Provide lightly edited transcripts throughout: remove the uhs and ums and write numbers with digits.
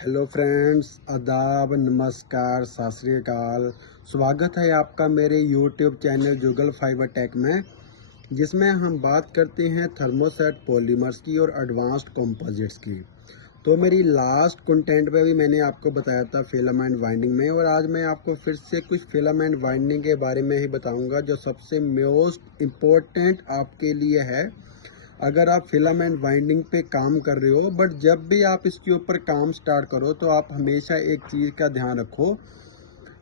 Hello friends, आदाब, नमस्कार, सत श्री अकाल। स्वागत है आपका मेरे यूट्यूब चैनल जुगल फाइबर टेक में, जिसमें हम बात करते हैं थर्मोसेट पॉलीमर्स की और एडवांस्ड कंपोजिट्स की। तो मेरी लास्ट कंटेंट पे भी मैंने आपको बताया था फिलामेंट वाइंडिंग में, और आज मैं आपको फिर से कुछ फिलामेंट वाइंडिंग के बारे में ही बताऊंगा जो सबसे मोस्ट इम्पोर्टेंट आपके लिए है अगर आप फिलामेंट वाइंडिंग पे काम कर रहे हो। बट जब भी आप इसके ऊपर काम स्टार्ट करो तो आप हमेशा एक चीज़ का ध्यान रखो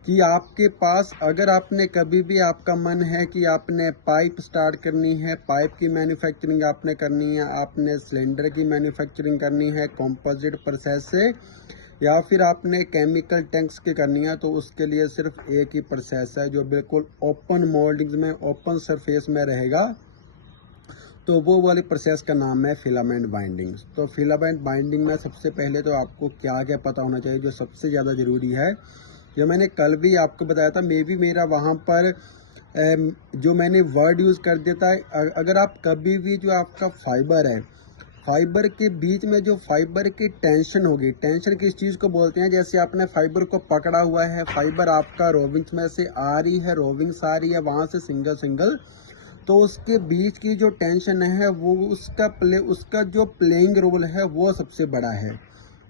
कि आपके पास, अगर आपने कभी भी आपका मन है कि आपने पाइप स्टार्ट करनी है, पाइप की मैन्युफैक्चरिंग आपने करनी है, आपने सिलेंडर की मैन्युफैक्चरिंग करनी है कंपोजिट प्रोसेस से, या फिर आपने केमिकल टैंक्स की करनी है, तो उसके लिए सिर्फ एक ही प्रोसेस है जो बिल्कुल ओपन मोल्डिंग में, ओपन सरफेस में रहेगा। तो वो वाली प्रोसेस का नाम है फिलामेंट बाइंडिंग। तो फिलामेंट बाइंडिंग में सबसे पहले तो आपको क्या क्या पता होना चाहिए जो सबसे ज़्यादा ज़रूरी है, जो मैंने कल भी आपको बताया था। मे भी मेरा वहाँ पर जो मैंने वर्ड यूज़ कर देता है, अगर आप कभी भी जो आपका फाइबर है, फाइबर के बीच में जो फाइबर की टेंशन होगी, टेंशन किस चीज़ को बोलते हैं, जैसे आपने फाइबर को पकड़ा हुआ है, फाइबर आपका रोविंग्स में से आ रही है, रोविंग्स आ रही है वहाँ से सिंगल सिंगल, तो उसके बीच की जो टेंशन है वो उसका जो प्लेइंग रोल है वो सबसे बड़ा है।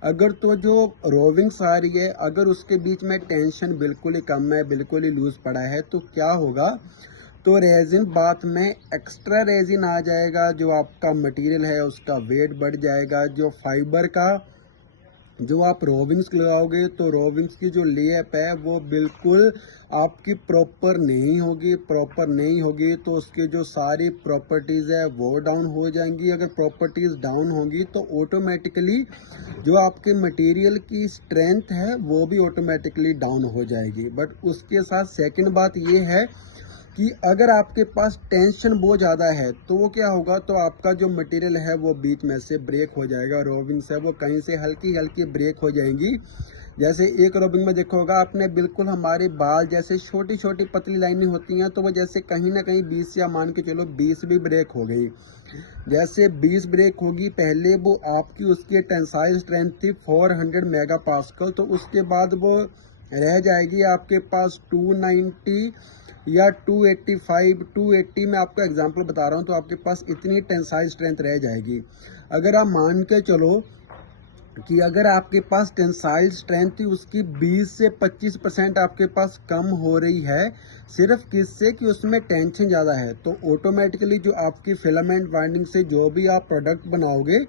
अगर तो जो रोविंग्स आ रही है, अगर उसके बीच में टेंशन बिल्कुल ही कम है, बिल्कुल ही लूज पड़ा है, तो क्या होगा, तो रेजिन बाथ में एक्स्ट्रा रेजिन आ जाएगा, जो आपका मटेरियल है उसका वेट बढ़ जाएगा, जो फाइबर का जो आप रोविंग्स लगाओगे तो रोविंग्स की जो लेप है वो बिल्कुल आपकी प्रॉपर नहीं होगी, तो उसकी जो सारी प्रॉपर्टीज़ है वो डाउन हो जाएंगी। अगर प्रॉपर्टीज़ डाउन होंगी तो ऑटोमेटिकली जो आपके मटेरियल की स्ट्रेंथ है वो भी ऑटोमेटिकली डाउन हो जाएगी। बट उसके साथ सेकंड बात ये है कि अगर आपके पास टेंशन बहुत ज़्यादा है तो वो क्या होगा, तो आपका जो मटेरियल है वो बीच में से ब्रेक हो जाएगा, रोविंग्स है वो कहीं से हल्की हल्की ब्रेक हो जाएंगी। जैसे एक रोविंग में देखा होगा आपने, बिल्कुल हमारे बाल जैसे छोटी छोटी पतली लाइनें होती हैं, तो वो जैसे कहीं ना कहीं 20 या मान के चलो 20 भी ब्रेक हो गई। जैसे 20 ब्रेक होगी, पहले वो आपकी उसकी टेंसाइल स्ट्रेंथ थी 400 मेगा पास्कल, तो उसके बाद वो रह जाएगी आपके पास 290 या 285, 280 में आपको एग्जांपल बता रहा हूँ, तो आपके पास इतनी टेंसाइल स्ट्रेंथ रह जाएगी। अगर आप मान के चलो कि अगर आपके पास टेंसाइल स्ट्रेंथ थी उसकी 20 से 25% आपके पास कम हो रही है, सिर्फ किससे कि उसमें टेंशन ज़्यादा है, तो ऑटोमेटिकली जो आपकी फिलामेंट बाइंडिंग से जो भी आप प्रोडक्ट बनाओगे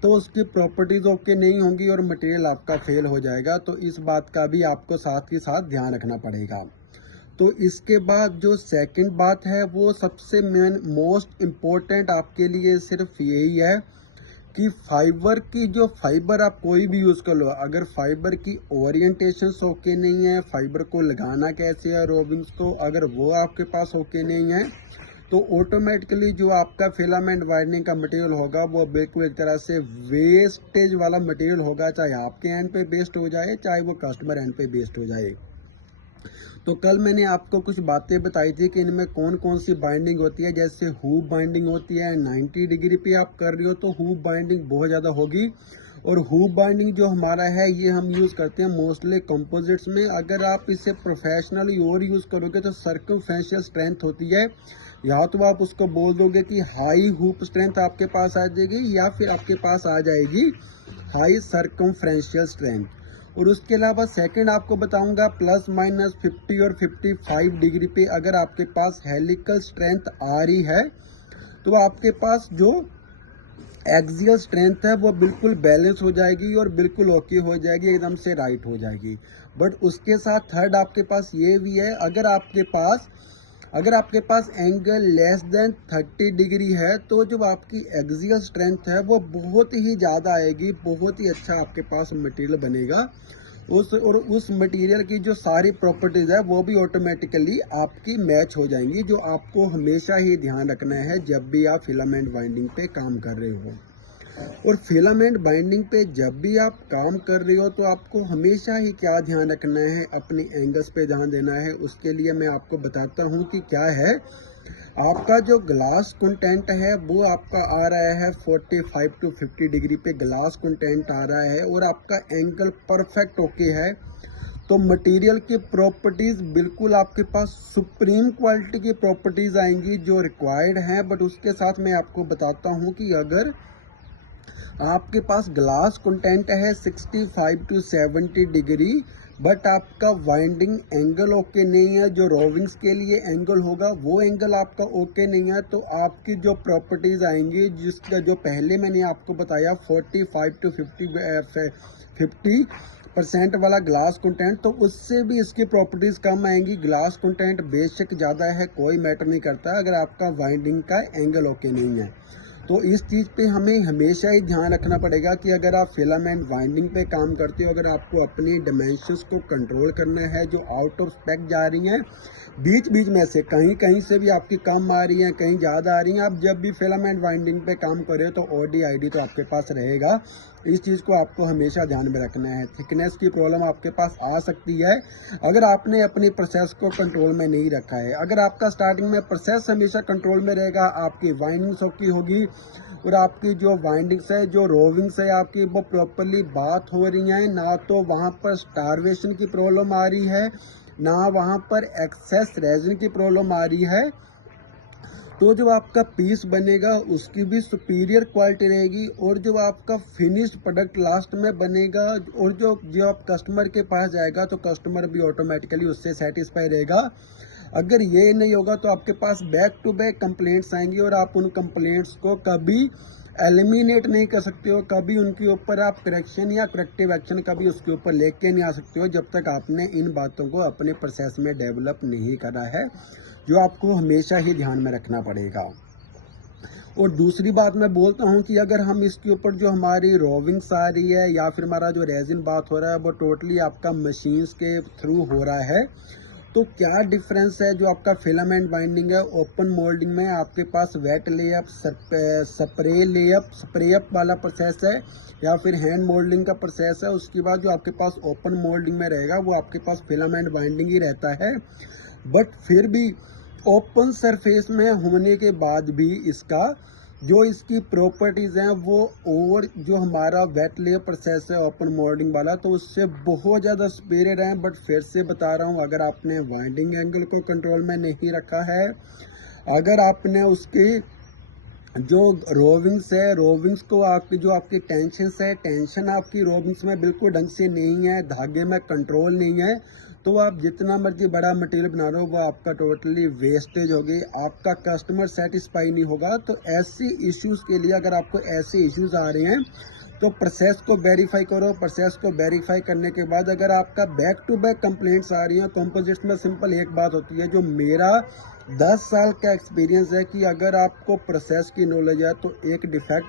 तो उसकी प्रॉपर्टीज ओके नहीं होंगी और मटेरियल आपका फेल हो जाएगा। तो इस बात का भी आपको साथ ही साथ ध्यान रखना पड़ेगा। तो इसके बाद जो सेकंड बात है वो सबसे मेन मोस्ट इम्पोर्टेंट आपके लिए सिर्फ यही है कि फाइबर की, जो फाइबर आप कोई भी यूज़ कर लो, अगर फाइबर की ओरिएंटेशन ओके नहीं है, फाइबर को लगाना कैसे है रोविंग्स को, अगर वो आपके पास ओके नहीं है, तो ऑटोमेटिकली जो आपका फिलामेंट वाइंडिंग का मटेरियल होगा वो बिल्कुल एक तरह से वेस्टेज वाला मटेरियल होगा, चाहे आपके एंड पे बेस्ड हो जाए चाहे वो कस्टमर एंड पे बेस्ड हो जाए। तो कल मैंने आपको कुछ बातें बताई थी कि इनमें कौन कौन सी बाइंडिंग होती है। जैसे हुप बाइंडिंग होती है, 90 डिग्री पे आप कर रहे हो तो हुप बाइंडिंग बहुत ज़्यादा होगी। और हुप बाइंडिंग जो हमारा है ये हम यूज़ करते हैं मोस्टली कंपोजिट्स में। अगर आप इसे प्रोफेशनली और यूज़ करोगे तो सर्कमफ्रेंशियल स्ट्रेंथ होती है, या तो आप उसको बोल दोगे कि हाई हुप स्ट्रेंथ आपके पास आ जाएगी, या फिर आपके पास आ जाएगी हाई सर्कमफ्रेंशियल स्ट्रेंथ। और उसके अलावा सेकंड आपको बताऊंगा प्लस माइनस 50 और 55 डिग्री पे अगर आपके पास हेलिकल स्ट्रेंथ आ रही है तो आपके पास जो एक्सियल स्ट्रेंथ है वो बिल्कुल बैलेंस हो जाएगी और बिल्कुल ओके हो जाएगी, एकदम से राइट हो जाएगी। बट उसके साथ थर्ड आपके पास ये भी है, अगर आपके पास एंगल लेस देन 30 डिग्री है तो जो आपकी एक्सियल स्ट्रेंथ है वो बहुत ही ज़्यादा आएगी, बहुत ही अच्छा आपके पास मटेरियल बनेगा। उस मटेरियल की जो सारी प्रॉपर्टीज़ है वो भी ऑटोमेटिकली आपकी मैच हो जाएंगी, जो आपको हमेशा ही ध्यान रखना है जब भी आप फिलामेंट बाइंडिंग पे काम कर रहे हो। और फिलामेंट बाइंडिंग पे जब भी आप काम कर रहे हो तो आपको हमेशा ही क्या ध्यान रखना है, अपनी एंगल्स पे ध्यान देना है। उसके लिए मैं आपको बताता हूँ कि क्या है आपका जो ग्लास कंटेंट है वो आपका आ रहा है 45 टू 50 डिग्री पे ग्लास कंटेंट आ रहा है और आपका एंगल परफेक्ट ओके है। तो मटेरियल की प्रॉपर्टीज़ बिल्कुल आपके पास सुप्रीम क्वालिटी की प्रॉपर्टीज़ आएंगी जो रिक्वायर्ड हैं। बट उसके साथ मैं आपको बताता हूं कि अगर आपके पास ग्लास कंटेंट है 65 टू 70 डिग्री बट आपका वाइंडिंग एंगल ओके नहीं है, जो रोविंग्स के लिए एंगल होगा वो एंगल आपका ओके नहीं है, तो आपकी जो प्रॉपर्टीज़ आएंगी जिसका जो पहले मैंने आपको बताया 45 टू 50% वाला ग्लास कंटेंट, तो उससे भी इसकी प्रॉपर्टीज़ कम आएंगी। ग्लास कंटेंट बेशक ज़्यादा है, कोई मैटर नहीं करता अगर आपका वाइंडिंग का एंगल ओके नहीं है। तो इस चीज़ पे हमें हमेशा ही ध्यान रखना पड़ेगा कि अगर आप फिलामेंट वाइंडिंग पे काम करते हो, अगर आपको अपनी डायमेंशंस को कंट्रोल करना है जो आउट ऑफ स्पेक जा रही हैं, बीच बीच में से कहीं कहीं से भी आपकी कम आ रही हैं, कहीं ज़्यादा आ रही हैं, आप जब भी फिलामेंट वाइंडिंग पे काम करें तो ओडी आईडी तो आपके पास रहेगा। इस चीज़ को आपको हमेशा ध्यान में रखना है। थिकनेस की प्रॉब्लम आपके पास आ सकती है अगर आपने अपनी प्रोसेस को कंट्रोल में नहीं रखा है। अगर आपका स्टार्टिंग में प्रोसेस हमेशा कंट्रोल में रहेगा, आपकी वाइंडिंग्स ओके होगी और आपकी जो वाइंडिंग्स है, जो रोविंग्स है आपकी, वो प्रॉपरली बात हो रही हैं, ना तो वहाँ पर स्टारवेशन की प्रॉब्लम आ रही है, ना वहाँ पर एक्सेस रेजिन की प्रॉब्लम आ रही है, तो जो आपका पीस बनेगा उसकी भी सुपीरियर क्वालिटी रहेगी और जो आपका फिनिश प्रोडक्ट लास्ट में बनेगा और जो आप कस्टमर के पास जाएगा तो कस्टमर भी ऑटोमेटिकली उससे सेटिस्फाई रहेगा। अगर ये नहीं होगा तो आपके पास बैक टू बैक कंप्लेंट्स आएंगी और आप उन कंप्लेंट्स को कभी एलिमिनेट नहीं कर सकते हो, कभी उनके ऊपर आप करेक्शन या करेक्टिव एक्शन कभी उसके ऊपर लेके नहीं आ सकते हो जब तक आपने इन बातों को अपने प्रोसेस में डेवलप नहीं करा है, जो आपको हमेशा ही ध्यान में रखना पड़ेगा। और दूसरी बात मैं बोलता हूं कि अगर हम इसके ऊपर जो हमारी रोविंग्स आ रही है या फिर हमारा जो रेजिन बात हो रहा है वो टोटली आपका मशीन्स के थ्रू हो रहा है, तो क्या डिफरेंस है। जो आपका फिलामेंट बाइंडिंग है ओपन मोल्डिंग में आपके पास वेट लेअप, स्प्रे अप वाला प्रोसेस है या फिर हैंड मोल्डिंग का प्रोसेस है। उसके बाद जो आपके पास ओपन मोल्डिंग में रहेगा वो आपके पास फिलामेंट बाइंडिंग ही रहता है। बट फिर भी ओपन सरफेस में होने के बाद भी इसका जो इसकी प्रॉपर्टीज़ हैं वो और जो हमारा वेट लेयर प्रोसेस है ओपन मोल्डिंग वाला, तो उससे बहुत ज़्यादा सुपीरियर है। बट फिर से बता रहा हूँ, अगर आपने वाइंडिंग एंगल को कंट्रोल में नहीं रखा है, अगर आपने उसकी जो रोविंग्स है, रोविंग्स को आपकी जो आपकी टेंशन आपकी रोविंग्स में बिल्कुल ढंग से नहीं है, धागे में कंट्रोल नहीं है, तो आप जितना मर्जी बड़ा मटेरियल बना रहे हो वो आपका टोटली वेस्टेज होगी, आपका कस्टमर सेटिस्फाई नहीं होगा। तो ऐसी इश्यूज़ के लिए अगर आपको ऐसे इश्यूज़ आ रहे हैं तो प्रोसेस को वेरीफाई करो। प्रोसेस को वेरीफाई करने के बाद अगर आपका बैक टू बैक कंप्लेंट्स आ रही हैं, कंपोजिट्स में सिंपल एक बात होती है, जो मेरा 10 साल का एक्सपीरियंस है कि अगर आपको प्रोसेस की नॉलेज है तो एक डिफेक्ट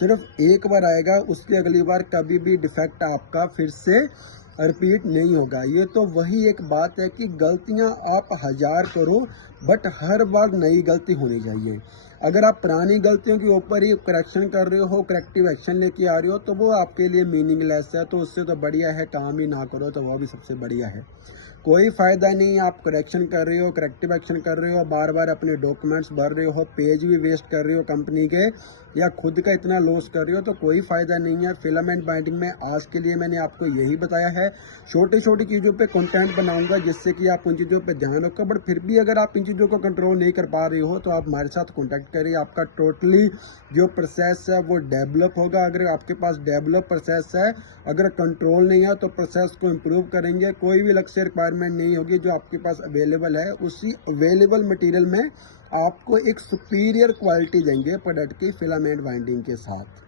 सिर्फ एक बार आएगा, उसकी अगली बार कभी भी डिफेक्ट आपका फिर से रिपीट नहीं होगा। ये तो वही एक बात है कि गलतियां आप 1000 करो बट हर बार नई गलती होनी चाहिए। अगर आप पुरानी गलतियों के ऊपर ही करेक्शन कर रहे हो, करेक्टिव एक्शन लेके आ रहे हो, तो वो आपके लिए मीनिंगलेस है। तो उससे तो बढ़िया है काम ही ना करो, तो वो भी सबसे बढ़िया है। कोई फ़ायदा नहीं, आप करेक्शन कर रहे हो, करेक्टिव एक्शन कर रहे हो, बार बार अपने डॉक्यूमेंट्स भर रहे हो, पेज भी वेस्ट कर रहे हो कंपनी के, या खुद का इतना लॉस कर रहे हो, तो कोई फ़ायदा नहीं है। फिलामेंट बाइंडिंग में आज के लिए मैंने आपको यही बताया है। छोटी छोटी चीज़ों पे कंटेंट बनाऊंगा जिससे कि आप उन चीज़ों पे ध्यान रखो। बट फिर भी अगर आप इन चीज़ों को कंट्रोल नहीं कर पा रहे हो तो आप हमारे साथ कॉन्टैक्ट करिए, आपका टोटली जो प्रोसेस है वो डेवलप होगा। अगर आपके पास डेवलप प्रोसेस है, अगर कंट्रोल नहीं है, तो प्रोसेस को इम्प्रूव करेंगे। कोई भी अलग से रिक्वायरमेंट नहीं होगी, जो आपके पास अवेलेबल है उसी अवेलेबल मटेरियल में आपको एक सुपीरियर क्वालिटी देंगे प्रोडक्ट की फिलामेंट बाइंडिंग के साथ।